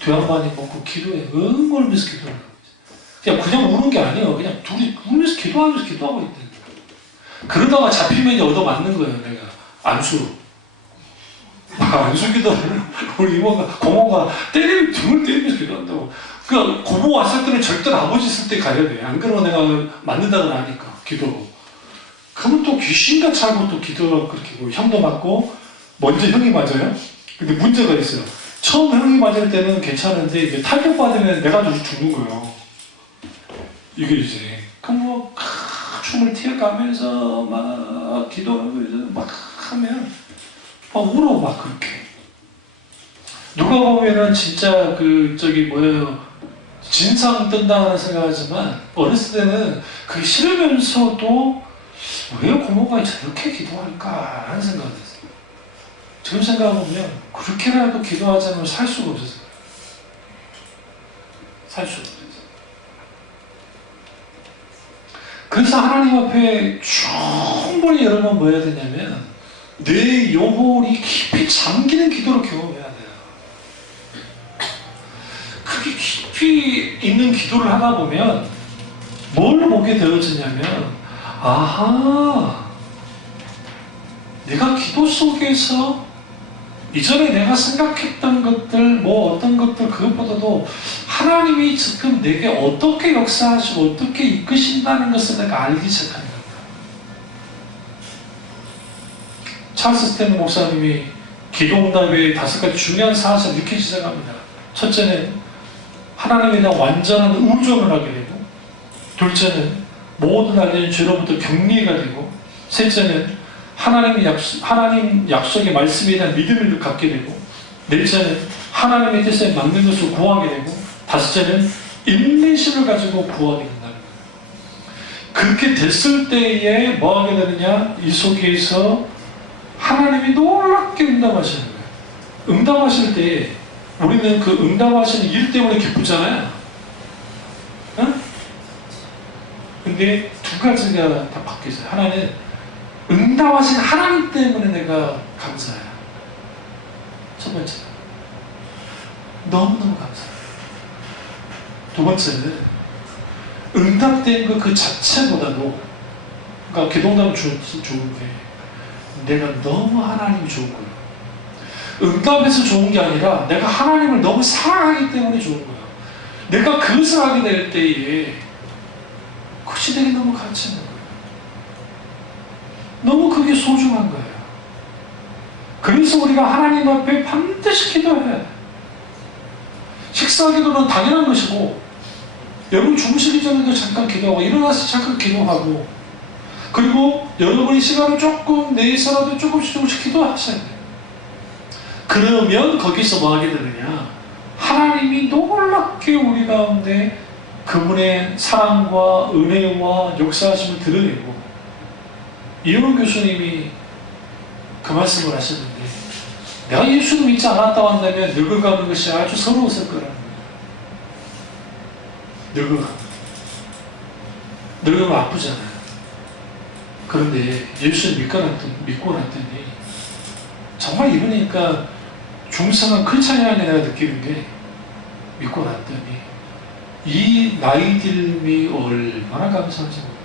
두 양반이 먹고 기도해. 응걸면서 기도하는 거예요. 그냥 우는 게 아니에요. 그냥 둘이 울면서 기도하고 있다는 거예요. 그러다가 잡히면 얻어맞는 거예요. 내가 안수 기도를 우리 이모가 고모가 등을 때리면서 기도한다고. 그러니까 고모 왔을 때는 절대로 아버지 있을 때 가야 돼. 안 그러면 내가 맞는다고 하니까 기도로. 그러면 또 귀신같이 하고 또 기도가 그렇게 형도 맞고 먼저 형이 맞아요. 근데 문제가 있어요. 처음 형이 맞을 때는 괜찮은데 이제 타격받으면 내가 죽는 거예요. 이게 이제 그럼 춤을 튀어가면서 막 기도하고 막 하면 막 울어 막 그렇게. 누가 보면은 진짜 진상 뜬다는 생각하지만 어렸을 때는 그게 싫으면서도 왜 고모가 저렇게 기도할까 하는 생각이 들었어요. 지금 생각해보면 그렇게라도 기도하지 않으면 살 수가 없었어요. 살 수가 없었어요. 그래서 하나님 앞에 충분히 여러분 뭐 해야 되냐면 내 영혼이 깊이 잠기는 기도를 경험해야 돼요. 그렇게 깊이 있는 기도를 하다 보면 뭘 보게 되어지냐면 아하, 내가 기도 속에서 이전에 내가 생각했던 것들, 어떤 것들, 그것보다도 하나님이 지금 내게 어떻게 역사하시고 어떻게 이끄신다는 것을 내가 알기 시작하는 겁니다. 찰스 스탠 목사님이 기도응답의 5가지 중요한 사실을 익히기 시작합니다. 첫째는 하나님에 대한 완전한 의존을 하게 되고, 둘째는 모든 알려진 죄로부터 격리가 되고, 셋째는 하나님 약속의 말씀에 대한 믿음을 갖게 되고, 넷째는 하나님의 뜻에 맞는 것을 구하게 되고, 다섯째는 인내심을 가지고 구하게 된다는 거예요. 그렇게 됐을 때에 뭐 하게 되느냐? 이 속에서 하나님이 놀랍게 응답하시는 거예요. 응답하실 때 우리는 그 응답하시는 일 때문에 기쁘잖아요. 응? 근데 두 가지가 다 바뀌어요. 하나는 응답하신 하나님 때문에 내가 감사해요. 첫 번째, 너무너무 감사해요. 두 번째는 응답된 그 자체보다도, 그러니까 기도응답은 좋은데 내가 너무 하나님이 좋은 거예요. 응답해서 좋은 게 아니라 내가 하나님을 너무 사랑하기 때문에 좋은 거예요. 내가 그것을 하게 될 때에 그 시대에 너무 가치 있는 거예요. 너무 그게 소중한 거예요. 그래서 우리가 하나님 앞에 반드시 기도해야 돼요. 식사 기도는 당연한 것이고, 여러분 주무시기 전에도 잠깐 기도하고, 일어나서 잠깐 기도하고, 그리고 여러분이 시간을 조금 내서라도 조금씩 기도하셔야 돼요. 그러면 거기서 뭐 하게 되느냐? 하나님이 놀랍게 우리 가운데 그분의 사랑과 은혜와 역사하심을 드러내고, 이효원 교수님이 그 말씀을 하셨는데, 내가 예수를 믿지 않았다고 한다면 늙어가는 것이 아주 서러웠을 거라는 거예요. 늙으면 아프잖아요. 그런데 예수를 믿고 났더니 정말 이러니까 중성한 크리스찬이라는 게 내가 느끼는 게, 믿고 났더니 이 나이 듦이 얼마나 감사한지 모릅니다.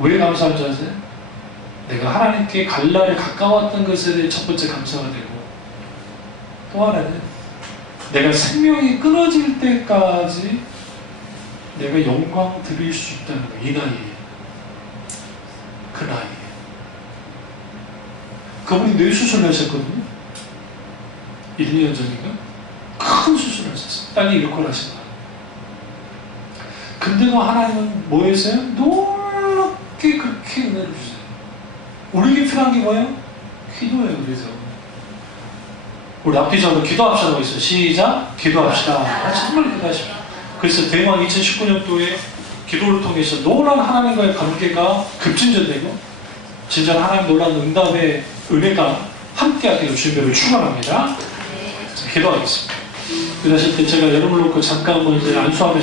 왜 감사한 줄 아세요? 내가 하나님께 갈날에 가까웠던 것에 대해 첫 번째 감사가 되고, 또 하나는 내가 생명이 끊어질 때까지 내가 영광 드릴 수 있다는 거. 이 나이에, 그 나이에. 그분이 뇌수술을 하셨거든요. 1, 2년 전인가? 큰 수술을 하셨어요. 딸이 이렇게 하신 거예요. 근데도 하나님은 뭐 했어요? 놀랍게 그렇게 은혜를 주세요. 우리에게 필요한 게 뭐예요? 기도예요. 그래서 우리 앞뒤적으로 기도합시다. 있어요. 시작! 기도합시다. 정말 기도하십시오. 그래서 대만 2019년도에 기도를 통해서 놀라운 하나님과의 관계가 급진전되고, 진짜 하나님 놀라운 응답의 은혜가 함께하기를 주님으로 축원합니다. 기도하겠습니다. 그러실 때 제가 여러분을 놓고 잠깐 한번 이제 안수하면서